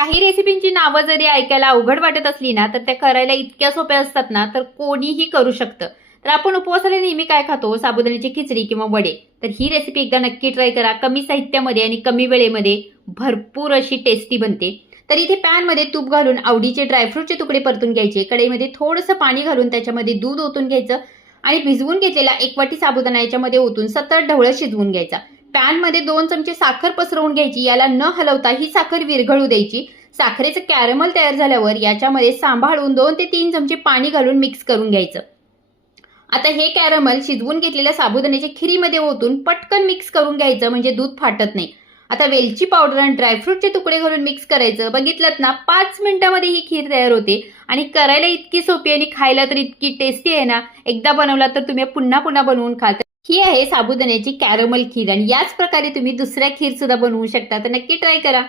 काही रेसिपींची नावं जरी ऐकायला अवघड वाटत असली ना, तर त्या करायला इतक्या सोप्या असतात ना, तर कोणीही करू शकतं. तर आपण उपवासाला नेहमी काय खातो? साबुदाण्याची खिचडी किंवा वडे. तर ही रेसिपी एकदा नक्की ट्राय करा. कमी साहित्यामध्ये आणि कमी वेळेमध्ये भरपूर अशी टेस्टी बनते. तर इथे पॅनमध्ये तूप घालून आवडीचे ड्रायफ्रूटचे तुकडे परतून घ्यायचे. कढईमध्ये थोडंसं पाणी घालून त्याच्यामध्ये दूध ओतून घ्यायचं आणि भिजवून घेतलेला 1 वाटी साबुदाणा याच्यामध्ये ओतून सतत ढवळत शिजवून घ्यायचा. पॅनमध्ये 2 चमचे साखर पसरवून घ्यायची. याला न हलवता ही साखर विरघळू द्यायची. साखरेचं कॅरमल तयार झाल्यावर याच्यामध्ये सांभाळून 2 ते 3 चमचे पाणी घालून मिक्स करून घ्यायचं. आता हे कॅरमल शिजवून घेतलेल्या साबुदाण्याच्या खिरीमध्ये ओतून पटकन मिक्स करून घ्यायचं, म्हणजे दूध फाटत नाही. आता वेलची पावडर आणि ड्रायफ्रूटचे तुकडे घालून मिक्स करायचं. बघितलं ना, 5 मिनिटांमध्ये ही खीर तयार होते आणि करायला इतकी सोपी आणि खायला तर इतकी टेस्टी आहे ना. एकदा बनवला तर तुम्ही पुन्हा पुन्हा बनवून खाल. ही आहे साबुदाण्याची कॅरमल खीर आणि याच प्रकारे तुम्ही दुसऱ्या खीर सुद्धा बनवू शकता. तर नक्की ट्राय करा.